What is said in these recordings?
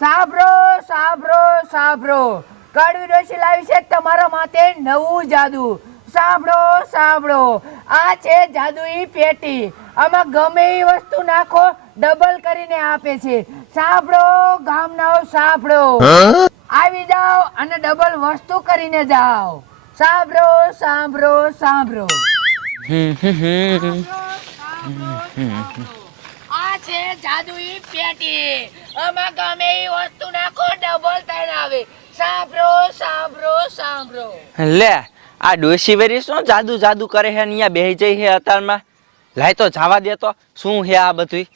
સાંભળો સાંભળો સાંભળો, કડવી ડોશી લાવી છે તમારા માટે નવું જાદુ. સાંભળો સાંભળો, આ છે જાદુઈ પેટી. આમાં ગમે એ વસ્તુ નાખો ડબલ કરીને આપે છે. સાંભળો ગામનાઓ, સાંભળો, આવી જાઓ અને ડબલ વસ્તુ કરીને જાઓ. સાંભળો સાંભળો સાંભળો. આ છે જાદુઈ પેટી. આમાં ગમે એ વસ્તુ નાખો ડબલ થઈને આવે. સાંભળો સાંભળો સાંભળો. લે આ ડોશી વેરી શું જાદુ જાદુ કરે હે, અહીંયા બેહી જઈ હે અતારમાં. લાય તો જવા દે તો, શું હે આ બધું?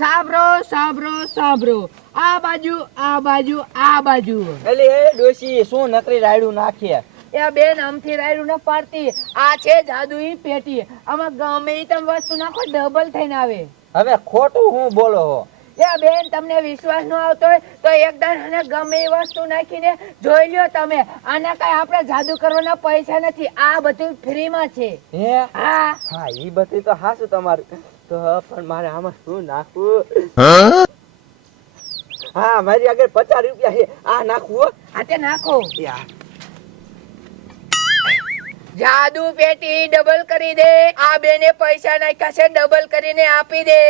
સાંભળો સાંભળો સાંભળો, આ બાજુ આ બાજુ આ બાજુ. એટલે એ ડોશી શું નકરી રાયડું નાખીએ? એ બેન આમથી રાયડું ન પાડતી. આ છે જાદુઈ પેટી. આમાં ગમે એ તમે વસ્તુ નાખો ડબલ થઈને આવે. હવે ખોટું હું બોલો હો? એ બેન તમને વિશ્વાસ ન આવતો હોય તો એકદમ અને ગમે એ વસ્તુ નાખીને જોઈ લ્યો તમે. આના કઈ આપણે જાદુ કરવાના પૈસા નથી, આ બધું ફ્રીમાં છે. હે? હા હા, ઈ બધી તો હાસું તમારું. તો પણ મારે આમાં શું નાખવું? હા, મારી આગળ 50 રૂપિયા છે, આ નાખવું હો. આ તે નાખો. યા જાદુ પેટી ડબલ કરી દે. આ બેને પૈસા નાખ્યા છે, ડબલ કરીને આપી દે.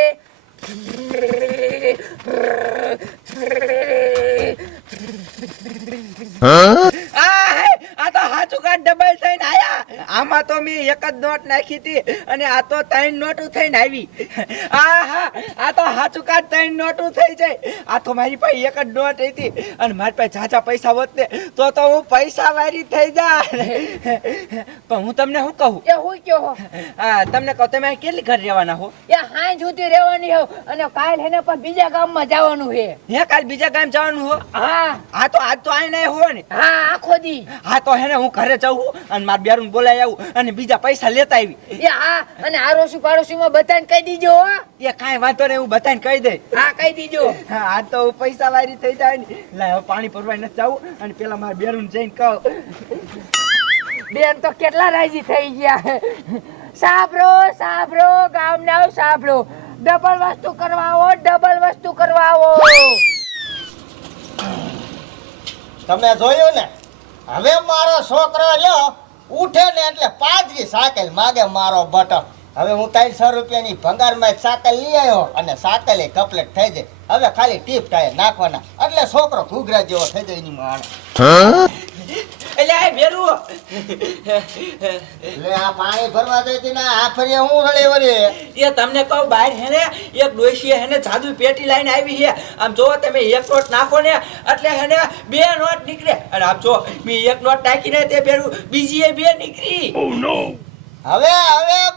આ તો હાચું કાટ ડબલ થઈને આયા. આમાં તો મેં એક જ નોટ નાખી હતી અને આ તો 3 નોટો થઈને આવી. આ તો હાચું કાટ 3 નોટો થઈ જાય. આ તો મારી પાસે એક જ નોટ હતી અને મારી પાસે ઝાઝા પૈસા હોત ને તો હું પૈસા વાળી થઈ જાય. પણ હું તમને શું કહું? એ હું કયો તમને કહું, તમે કેટલી ઘર રહેવાના હો? એ હાય જુદી રહેવાની હો અને કાલ હેને પણ બીજા ગામમાં જવાનું છે. હે, કાલ બીજા ગામ જવાનું હો? હા આ તો આજ તો આઈ નહીં હો ને? હા આખો દી. હા તો હેને હું ઘરે જાઉં અને મારા બેરું બોલાઈ આવું અને બીજા પૈસા લેતા આવી. એ હા, અને આરોસી પાડોશીમાં બધાને કહી દીજો હો. એ કાંઈ વાંધો નહીં, હું બધાને કહી દઈ. હા કહી દીજો. હા, આજ તો હું પૈસા વાળી થઈ જાય ને. લાય હવે પાણી ભરવા નથી જાવું અને પેલા મારા બેરું જઈને કહું. બેન તો કેટલા રાજી થઈ ગયા. સાંભળો સાંભળો ગામના સાંભળો, ડબલ વસ્તુ કરવા આવો, ડબલ વસ્તુ કરવા આવો. તમે જોયું ને, હવે મારો છોકરો લ્યો ઉઠે ને એટલે પાજરી સાયકલ માગે મારો બટન. હવે હું 300 રૂપિયાની ભંગારમાં એક સાયકલ લઈ આવ્યો અને સાયકલ એ કમ્પ્લીટ થઈ જાય. હવે ખાલી ટીપ ટાયર નાખવાના એટલે છોકરો ઘૂઘરા જેવો થઈ જાય એની માણે. એટલે આ બેરું એટલે આ પાણી ભરવા દેતી ને આ ફરી હું રળી વળી. એ તમને કહું, બહાર હેને એક ડોશી હેને જાદુ પેટી લઈને આવી છે. આમ જો તમે એક નોટ નાખો ને એટલે હેને 2 નોટ નીકળે અને આમ જો મેં એક નોટ નાખીને તે બેરું બીજી એ 2 નીકળી. હવે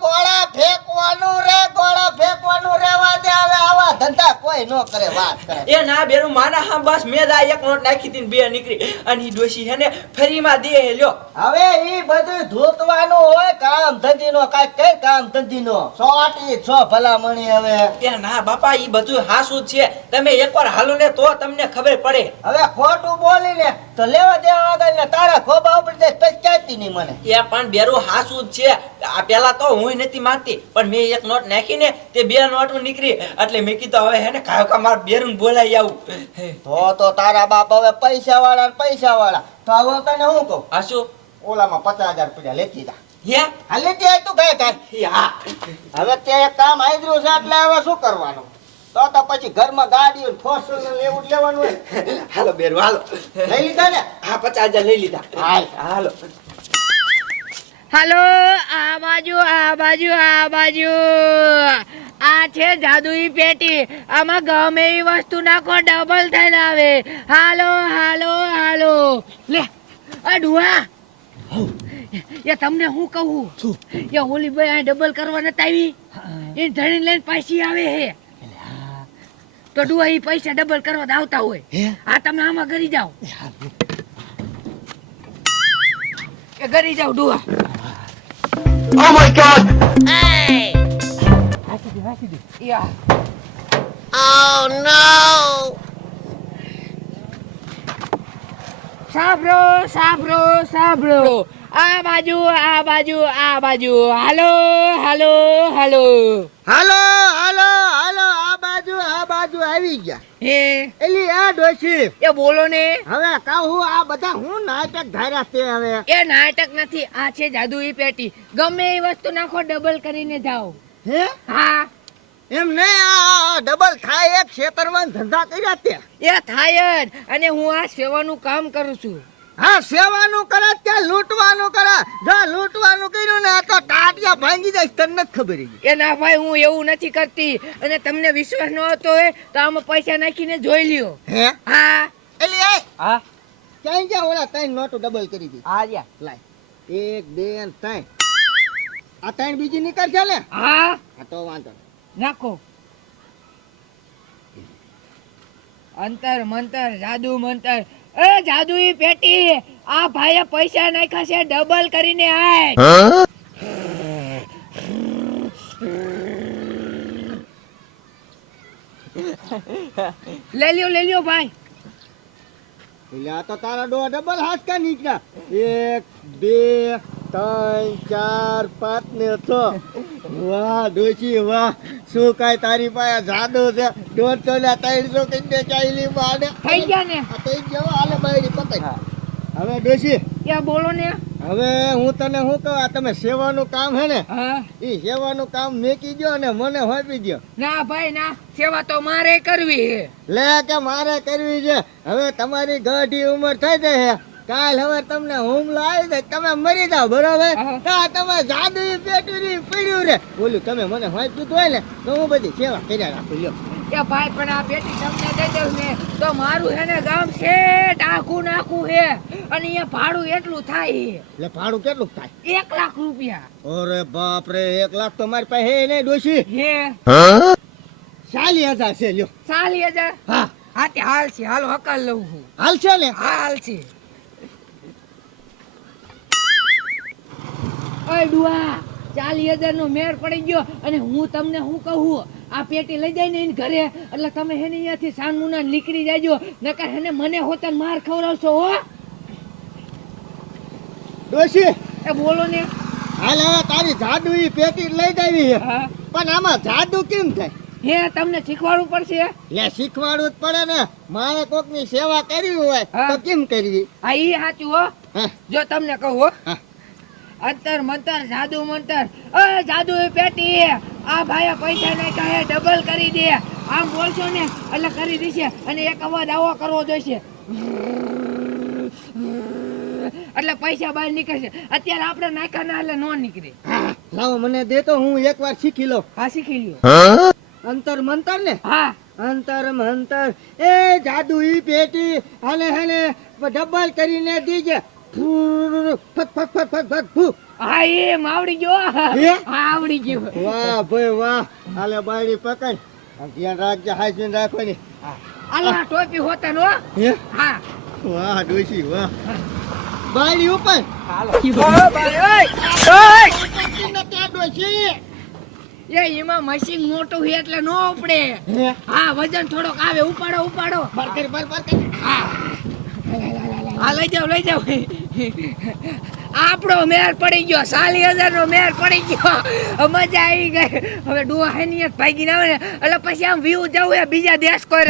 ગોળા ફેંકવાનું રે, ગોળા ફેંકવાનું રેવા દે. હવે આવા ધંધા કોઈ ન કરે. વાત કરે એ ના બેરું માના, હા બસ મેં જ આ એક નોટ નાખી હતી ને 2 નીકળી અને ઈ ડોશી હેને ફરીમાં દે લ્યો. હવે ઈ બધું ધોતવાનું હોય કામ ધંધીનો. કાંઈક કઈ કામ ધંધીનો સોટી છો ભલામણી. હવે એ ના બાપા, ઈ બધું હાસું છે. તમે એકવાર હાલો ને તો તમને ખબર પડે. હવે ખોટું બોલીને તો લેવા દેવા વગર ને તારા ખોબા ઉપર દે પચાતી નહીં મને. એ પણ બેરું હાસું જ છે. આ પેલા તો હું નથી માનતી પણ મેં એક નોટ નાખીને તે 2 નોટ નીકળી એટલે મેં કીધું હવે હેને કાયો માર બેરું બોલાઈ આવું. તો તારા બાપ હવે પૈસા વાળા ને પૈસા વાળા. તો હવે તને હું કહું, હાસું ઓલામાં 50,000 રૂપિયા લેતી જા. હે હા લેતી આય તું કઈ કાંઈ. હા હવે તે એક કામ આદર્યું છે એટલે હવે શું કરવાનું? તો પછી ઘરમાં ગાડી ફોર્ચ્યુનર લેવું જ લેવાનું હોય. હાલો બેરું હાલો. લઈ લીધા ને? હા 50,000 લઈ લીધા. હાલ. હાલો. હાલો આ બાજુ આ બાજુ આ બાજુ. આ છે જાદુઈ પેટી. આમાં ગમે એ વસ્તુ નાખો ડબલ થઈને આવે. હાલો હાલો હાલો. લે આ ડુઆ, એ તમને હું કહું, એ ઓલી ભાઈ આ ડબલ કરવા નથી આવી, એ ધણી લઈને પાછી આવે હે. તો ડુઆ એ પૈસા ડબલ કરવા આવતા હોય. આ તમે આમાં કરી જાઓ. એ કરી જાઓ ડુઆ. Oh my god. Hey! Yeah. Oh no! સાંભળો સાંભળો સાંભળો, આ બાજુ આ બાજુ આ બાજુ. હાલો હાલો હાલો. હાલો હાલો હાલો આ બાજુ આ બાજુ. બાજુ આવી ગયા. હે એલી આ ડોશી એ બોલો ને. હવે કહું આ બધા હું નાટક ધાર્યા છે હવે. એ નાટક નથી, આ છે જાદુઈ પેટી. ગમે એ વસ્તુ નાખો ડબલ કરીને જાઓ. હે હા એમ નહીં, આ ડબલ થાય એક ખેતરમાં ધંધા કર્યા તે. એ થાય જ. અને હું આ સેવાનું કામ કરું છું. હા સેવાનું કરે ત્યાં લૂંટવાનું કરે. જો લૂંટવાનું કર્યું ને તો ટાટિયા ભાંગી જાય તને નથી ખબર. એ ના ભાઈ, હું એવું નથી કરતી. અને તમને વિશ્વાસ ન હોતો હોય તો આમાં પૈસા નાખીને જોઈ લ્યો. હે હા એલી એ હા ક્યાં ગયા ઓલા ત્રણ નોટો ડબલ કરી દી. આ રહ્યા. લાય 1 2 અને 3. આ ત્રણ બીજી નીકળશે ને. હા આ તો વાંધો નહીં. નાખો. અંતર મંતર જાદુ મંતર. એ જાદુઈ પેટી, આ ભાઈએ પૈસા નાખ્યા છે ડબલ કરીને. આય લઈ લ્યો ભાઈ. એટલે આ તો તારા ડો ડબલ હાથ કા નીકળ્યા. 1 2 3 4 5 ને 6. વાહ ડોશી વાહ, શું કાંઈ તારી પાસે જાદુ છે. 150 300 કઈ ચાઈલી બાને થઈ ગયા ને. આ થઈ ગયો. હાલે બાયડી પતાઈ. હવે ડોશી ક્યાં બોલો ને. હવે હું તને શું કહું, આ તમે સેવાનું કામ હે ને, હા ઈ સેવાનું કામ મેકી દ્યો ને મને હોપી દ્યો. ના ભાઈ ના, સેવા તો મારે કરવી છે. લે કે મારે કરવી છે. હવે તમારી ગઢી ઉંમર થઈ જાય છે. કાલ હવે તમને હુમલો આવી જાય, તમે મરી જાવ બરોબર. તો તમે જાદુ પેટુરી પડ્યું રે બોલું તમે મને હોપી હોય ને તો હું બધી સેવા કર્યા રાખું. લ્યો એ ભાઈ પણ આ પેટી તમને દઈ દઉં ને તો મારું હે ને ગામ છે આખું નાખું છે. અને એ ભાડું એટલું થાય એટલે ભાડું કેટલું થાય? 1 લાખ રૂપિયા. અરે બાપ રે, 1 લાખ તો મારી પાસે હે નહીં ડોશી. હે 40,000 છે. લ્યો 40,000. હા હા તે હાલ છે, હાલો હકાલ લઉં છું. હાલ છે ને. હાલ છે. ઓય ડુઆ, 40,000 નો મેર પડી ગયો. અને હું તમને શું કહું, આ પેટી લઈ જાય ને એને ઘરે, એટલે તમે હેને અહીંયાથી સાનમુના નીકળી જાજો, નકર હેને મને હોતન માર ખવડાવશો હો. ડોશી એ બોલો ને. હાલ હવે તારી જાદુ ઈ પેટી લઈ જાવી છે. હા પણ આમાં જાદુ કેમ થાય? હે તમને શીખવાડવું પડશે. લે શીખવાડવું જ પડે ને. મારે કોકની સેવા કરવી હોય હા. તો કેમ કરવી? હા ઈ સાચું હો. હા જો તમને કહું હો, હા. અંતર મંતર જાદુ મંતર. એ જાદુ પેટી, આ ભાઈએ પૈસા નાખ્યા હે ડબલ કરી દે. આમ બોલશો ને એટલે કરી દેશે. અને એક અવાજ આવો કરવો જોઈશે, એટલે પૈસા બહાર નીકળશે. અત્યારે આપણે નાખ્યા ના એટલે નો નીકળે. હા, લાવો મને દે તો હું એકવાર શીખી લઉં. હા શીખી લ્યો. અંતર મંતર ને. હા અંતર મંતર. એ જાદુ ઈ પેટી અને હેને ડબલ કરીને દીજે. ફૂ, ફટ ફટ ફટ ફટ ફટ ફૂ. હા એમ આવડી ગયો. હે? હા આવડી ગયો. વાહ ભાઈ વાહ. હાલે બાયડી પકડ. આમ ધ્યાન રાખજે, હાઈજીન રાખવાની. આલો આ ટોપી હોતા નો. હે હા વાહ ડોશી વાહ. બાયડી ઉપર હાલો. એ એમાં મશીન મોટું છે એટલે નો ઉપડે. હે હા વજન થોડોક આવે. ઉપાડો ઉપાડો. બરકર બરકર. હા હા લઈ જાઓ. આપણો મેર પડી ગયો. 40,000 નો મેર પડી ગયો. મજા આવી ગઈ. હવે ડોહા હેનિયત ભાગી ના આવે ને એટલે પછી આમ વ્યૂ જવું એ બીજા દેશ કોઈ